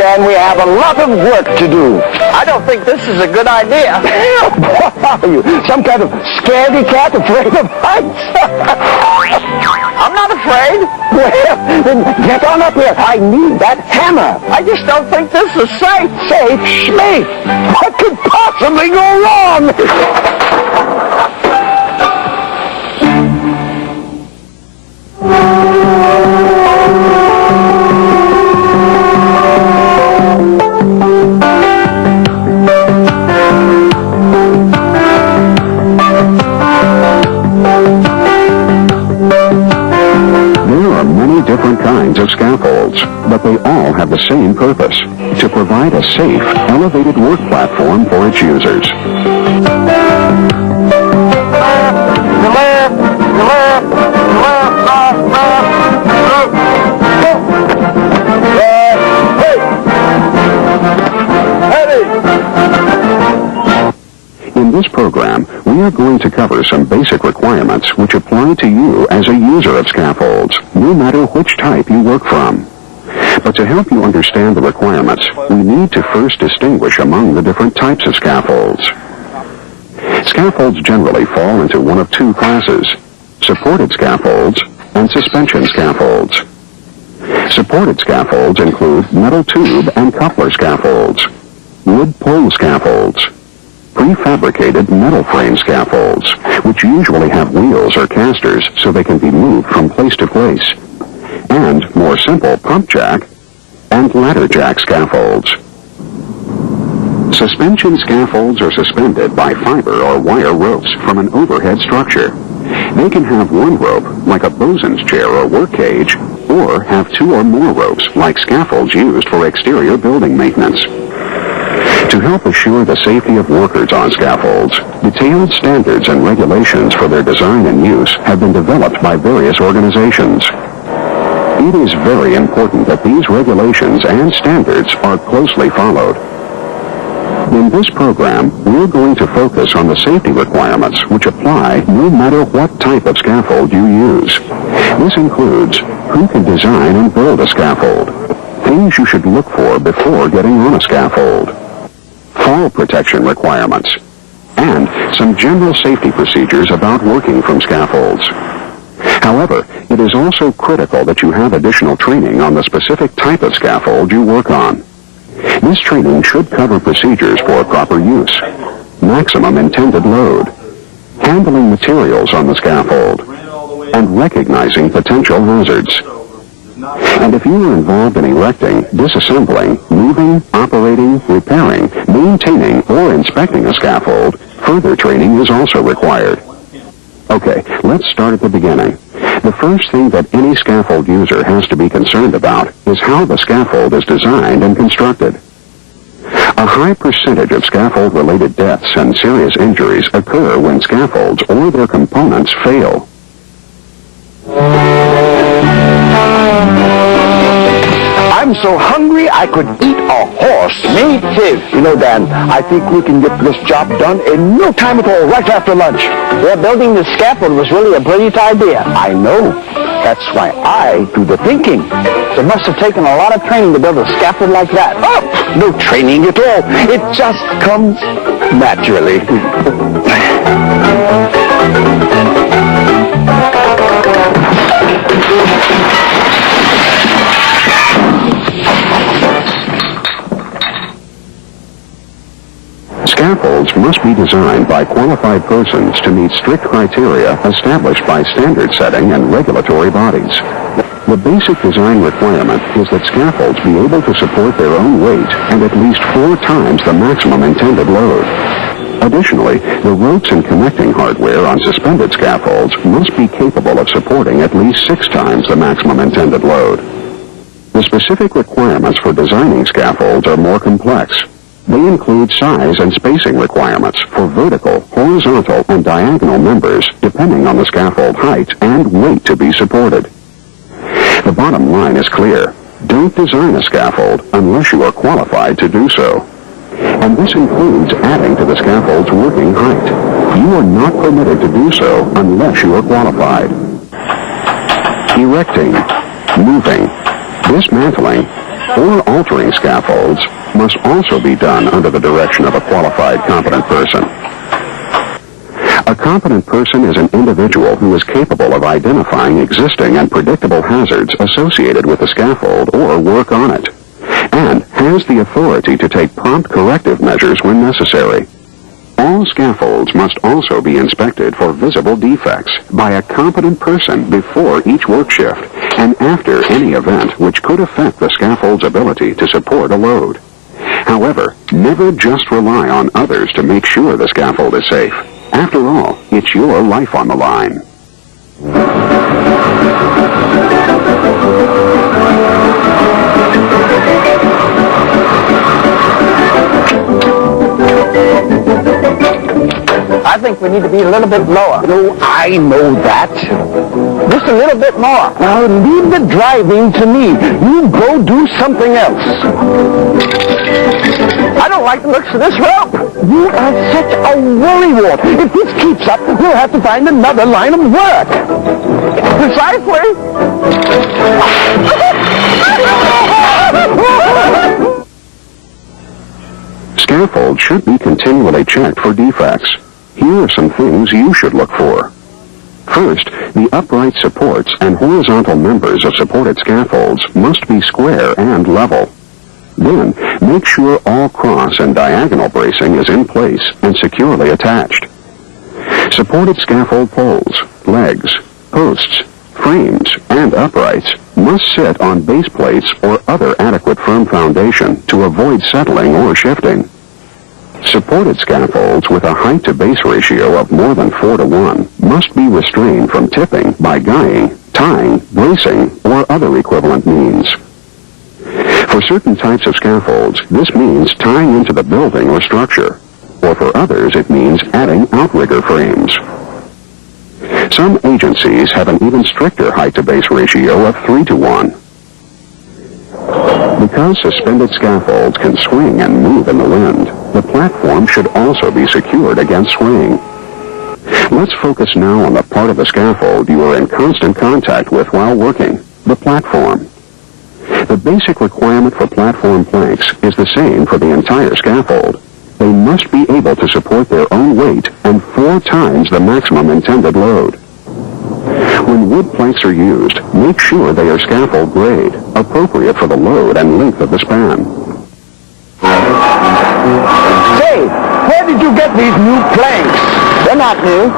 Dan, we have a lot of work to do. I don't think this is a good idea. What are you, some kind of scaredy cat afraid of heights? I'm not afraid. Well, then get on up here. I need that hammer. I just don't think this is safe. Safe? Schmafe. What could possibly go wrong? Different kinds of scaffolds, but they all have the same purpose: to provide a safe, elevated work platform for its users. In this program, we are going to cover some basic requirements which apply to you as a user of scaffolds, no matter which type you work from. But to help you understand the requirements, we need to first distinguish among the different types of scaffolds. Scaffolds generally fall into one of two classes: supported scaffolds and suspension scaffolds. Supported scaffolds include metal tube and coupler scaffolds, wood pole scaffolds, prefabricated metal frame scaffolds, which usually have wheels or casters so they can be moved from place to place, and more simple pump jack and ladder jack scaffolds. Suspension scaffolds are suspended by fiber or wire ropes from an overhead structure. They can have one rope, like a bosun's chair or work cage, or have two or more ropes, like scaffolds used for exterior building maintenance. To help assure the safety of workers on scaffolds, detailed standards and regulations for their design and use have been developed by various organizations. It is very important that these regulations and standards are closely followed. In this program, we're going to focus on the safety requirements which apply no matter what type of scaffold you use. This includes who can design and build a scaffold, things you should look for before getting on a scaffold, fall protection requirements, and some general safety procedures about working from scaffolds. However, it is also critical that you have additional training on the specific type of scaffold you work on. This training should cover procedures for proper use, maximum intended load, handling materials on the scaffold, and recognizing potential hazards. And if you are involved in erecting, disassembling, moving, operating, repairing, maintaining, or inspecting a scaffold, further training is also required. Okay, let's start at the beginning. The first thing that any scaffold user has to be concerned about is how the scaffold is designed and constructed. A high percentage of scaffold-related deaths and serious injuries occur when scaffolds or their components fail. I'm so hungry I could eat a horse. Me too. You know, Dan, I think we can get this job done in no time at all, right after lunch. Yeah, building the scaffold was really a brilliant idea. I know. That's why I do the thinking. It must have taken a lot of training to build a scaffold like that. Oh, no training at all. It just comes naturally. Scaffolds must be designed by qualified persons to meet strict criteria established by standard setting and regulatory bodies. The basic design requirement is that scaffolds be able to support their own weight and at least 4 times the maximum intended load. Additionally, the ropes and connecting hardware on suspended scaffolds must be capable of supporting at least 6 times the maximum intended load. The specific requirements for designing scaffolds are more complex. They include size and spacing requirements for vertical, horizontal, and diagonal members depending on the scaffold height and weight to be supported. The bottom line is clear. Don't design a scaffold unless you are qualified to do so. And this includes adding to the scaffold's working height. You are not permitted to do so unless you are qualified. Erecting, moving, dismantling, before altering scaffolds must also be done under the direction of a qualified competent person. A competent person is an individual who is capable of identifying existing and predictable hazards associated with the scaffold or work on it, and has the authority to take prompt corrective measures when necessary. All scaffolds must also be inspected for visible defects by a competent person before each work shift and after any event which could affect the scaffold's ability to support a load. However, never just rely on others to make sure the scaffold is safe. After all, it's your life on the line. I think we need to be a little bit lower. Oh, I know that. Just a little bit more. Now, leave the driving to me. You go do something else. I don't like the looks of this rope. You are such a worrywart. If this keeps up, we'll have to find another line of work. Precisely. Scaffolds should be continually checked for defects. Here are some things you should look for. First, the upright supports and horizontal members of supported scaffolds must be square and level. Then, make sure all cross and diagonal bracing is in place and securely attached. Supported scaffold poles, legs, posts, frames, and uprights must sit on base plates or other adequate firm foundation to avoid settling or shifting. Supported scaffolds with a height-to-base ratio of more than 4:1 must be restrained from tipping by guying, tying, bracing, or other equivalent means. For certain types of scaffolds, this means tying into the building or structure, or for others it means adding outrigger frames. Some agencies have an even stricter height-to-base ratio of 3:1. Because suspended scaffolds can swing and move in the wind, the platform should also be secured against swaying. Let's focus now on the part of the scaffold you are in constant contact with while working, the platform. The basic requirement for platform planks is the same for the entire scaffold. They must be able to support their own weight and 4 times the maximum intended load. When wood planks are used, make sure they are scaffold grade, appropriate for the load and length of the span. Say, where did you get these new planks? They're not new.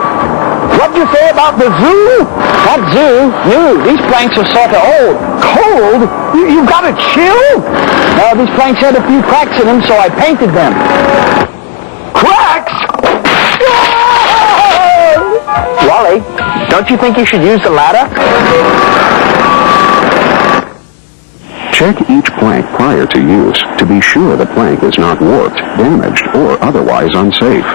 What'd you say about the zoo? Not zoo, new. These planks are sort of old. Cold? You got a chill? No, these planks had a few cracks in them, so I painted them. Cracks? Wally, don't you think you should use the ladder? Check each plank prior to use to be sure the plank is not warped, damaged, or otherwise unsafe.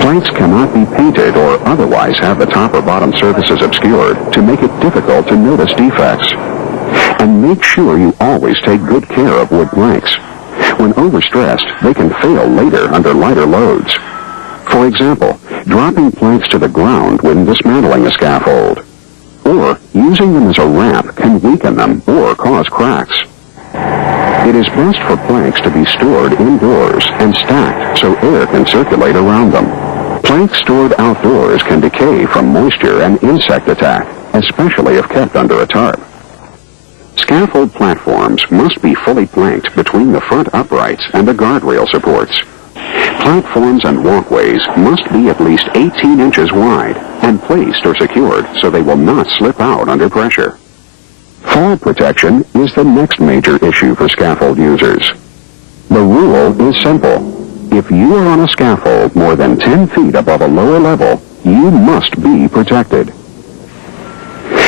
Planks cannot be painted or otherwise have the top or bottom surfaces obscured to make it difficult to notice defects. And make sure you always take good care of wood planks. When overstressed, they can fail later under lighter loads. For example, dropping planks to the ground when dismantling a scaffold, or using them as a ramp can weaken them or cause cracks. It is best for planks to be stored indoors and stacked so air can circulate around them. Planks stored outdoors can decay from moisture and insect attack, especially if kept under a tarp. Scaffold platforms must be fully planked between the front uprights and the guardrail supports. Platforms and walkways must be at least 18 inches wide and placed or secured so they will not slip out under pressure. Fall protection is the next major issue for scaffold users. The rule is simple. If you are on a scaffold more than 10 feet above a lower level, you must be protected.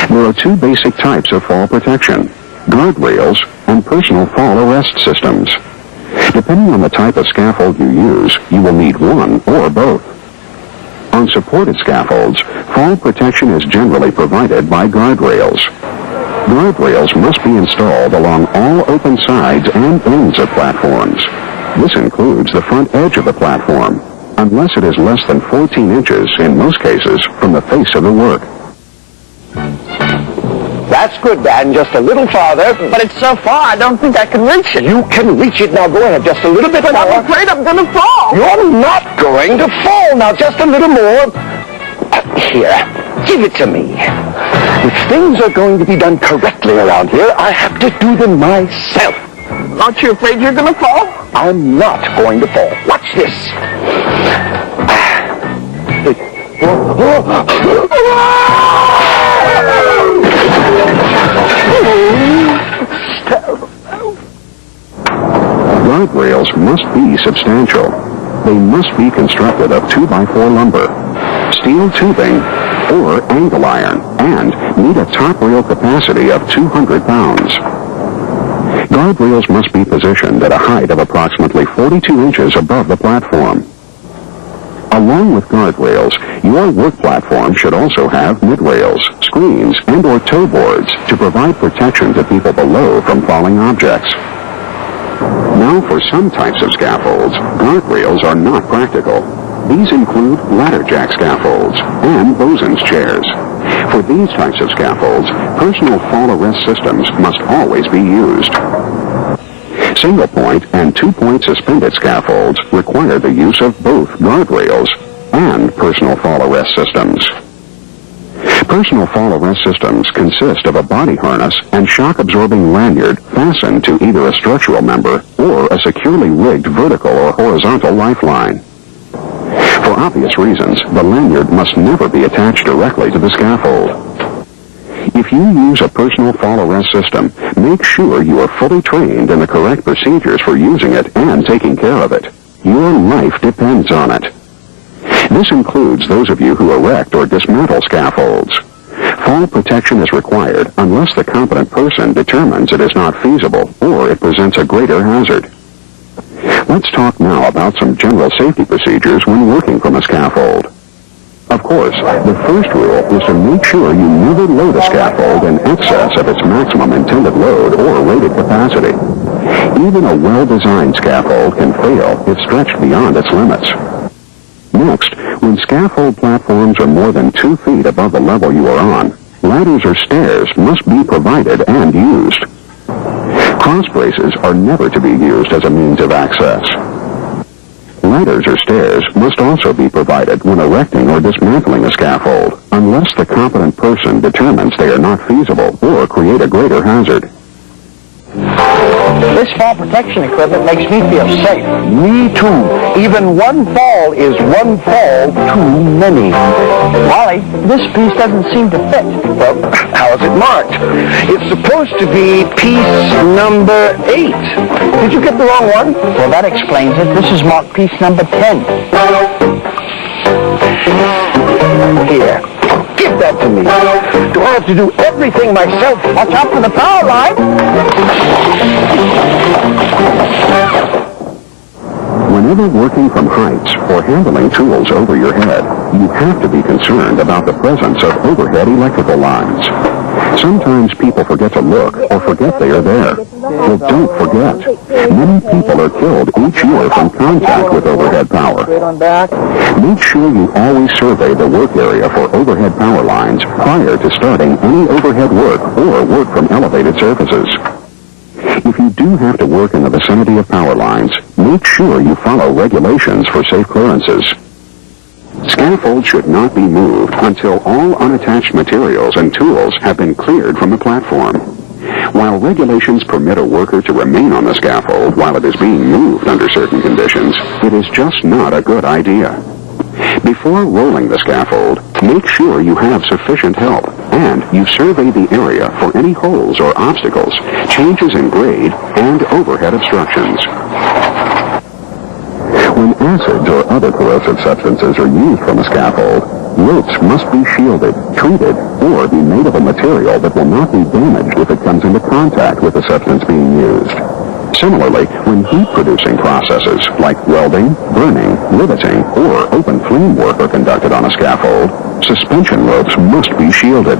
There are 2 basic types of fall protection: guardrails and personal fall arrest systems. Depending on the type of scaffold you use, you will need one or both. On supported scaffolds, fall protection is generally provided by guardrails. Guardrails must be installed along all open sides and ends of platforms. This includes the front edge of the platform, unless it is less than 14 inches in most cases from the face of the work. That's good, Dan. Just a little farther. But it's so far, I don't think I can reach it. You can reach it. Now go ahead. Just a little bit more. I'm afraid I'm going to fall. You're not going to fall. Now just a little more. Here, give it to me. If things are going to be done correctly around here, I have to do them myself. Aren't you afraid you're going to fall? I'm not going to fall. Watch this. Guardrails must be substantial. They must be constructed of 2x4 lumber, steel tubing, or angle iron, and need a top rail capacity of 200 pounds. Guardrails must be positioned at a height of approximately 42 inches above the platform. Along with guardrails, your work platform should also have midrails, screens, and or toe boards to provide protection to people below from falling objects. Now, for some types of scaffolds, guardrails are not practical. These include ladder jack scaffolds and bosun's chairs. For these types of scaffolds, personal fall arrest systems must always be used. Single-point and two-point suspended scaffolds require the use of both guardrails and personal fall arrest systems. Personal fall arrest systems consist of a body harness and shock-absorbing lanyard fastened to either a structural member or a securely rigged vertical or horizontal lifeline. For obvious reasons, the lanyard must never be attached directly to the scaffold. If you use a personal fall arrest system, make sure you are fully trained in the correct procedures for using it and taking care of it. Your life depends on it. This includes those of you who erect or dismantle scaffolds. Fall protection is required unless the competent person determines it is not feasible or it presents a greater hazard. Let's talk now about some general safety procedures when working from a scaffold. Of course, the first rule is to make sure you never load a scaffold in excess of its maximum intended load or rated capacity. Even a well-designed scaffold can fail if stretched beyond its limits. Next, when scaffold platforms are more than 2 feet above the level you are on, ladders or stairs must be provided and used. Cross braces are never to be used as a means of access. Ladders or stairs must also be provided when erecting or dismantling a scaffold, unless the competent person determines they are not feasible or create a greater hazard. This fall protection equipment makes me feel safe. Me too. Even one fall is one fall too many. Wally, this piece doesn't seem to fit. Well, how is it marked? It's supposed to be piece number 8. Did you get the wrong one? Well, that explains it. This is marked piece number 10. Here. Give that to me. Do I have to do everything myself? Watch out for the power line. Whenever working from heights or handling tools over your head, you have to be concerned about the presence of overhead electrical lines. Sometimes people forget to look or forget they are there. Well, don't forget. Many people are killed each year from contact with overhead power. Make sure you always survey the work area for overhead power lines prior to starting any overhead work or work from elevated surfaces. If you do have to work in the vicinity of power lines, make sure you follow regulations for safe clearances. Scaffolds should not be moved until all unattached materials and tools have been cleared from the platform. While regulations permit a worker to remain on the scaffold while it is being moved under certain conditions, it is just not a good idea. Before rolling the scaffold, make sure you have sufficient help and you survey the area for any holes or obstacles, changes in grade, and overhead obstructions. When acids or other corrosive substances are used from a scaffold, ropes must be shielded, treated, or be made of a material that will not be damaged if it comes into contact with the substance being used. Similarly, when heat-producing processes like welding, burning, riveting, or open flame work are conducted on a scaffold, suspension ropes must be shielded.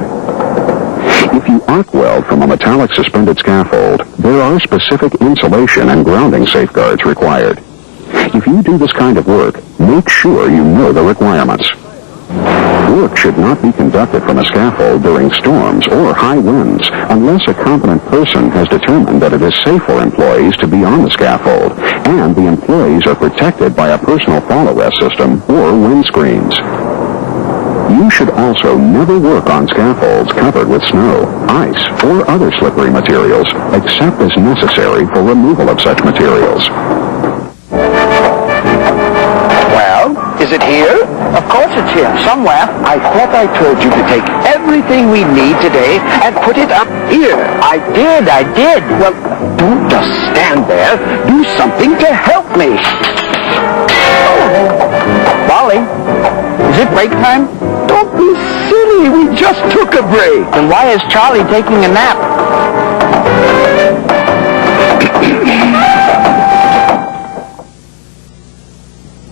If you arc weld from a metallic suspended scaffold, there are specific insulation and grounding safeguards required. If you do this kind of work, make sure you know the requirements. Work should not be conducted from a scaffold during storms or high winds unless a competent person has determined that it is safe for employees to be on the scaffold and the employees are protected by a personal fall arrest system or windscreens. You should also never work on scaffolds covered with snow, ice, or other slippery materials except as necessary for removal of such materials. Is it here? Of course it's here, somewhere. I thought I told you to take everything we need today and put it up here. I did. Well, don't just stand there. Do something to help me. Wally, is it break time? Don't be silly. We just took a break. Then why is Charlie taking a nap?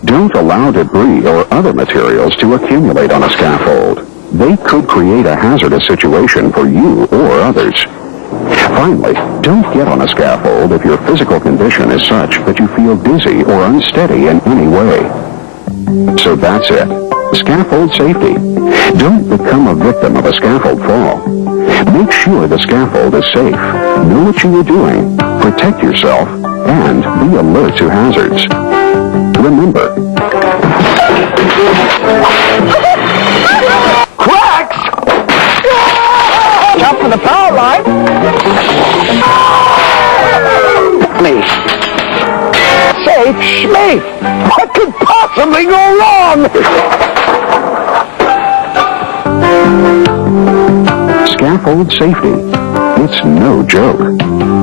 Don't allow debris or other materials to accumulate on a scaffold. They could create a hazardous situation for you or others. Finally, don't get on a scaffold if your physical condition is such that you feel dizzy or unsteady in any way. So that's it. Scaffold safety. Don't become a victim of a scaffold fall. Make sure the scaffold is safe. Know what you are doing. Protect yourself and be alert to hazards. Remember, Cracks! Jump for the power line. Me. Safe schmafe. What could possibly go wrong? scaffold safety. It's no joke.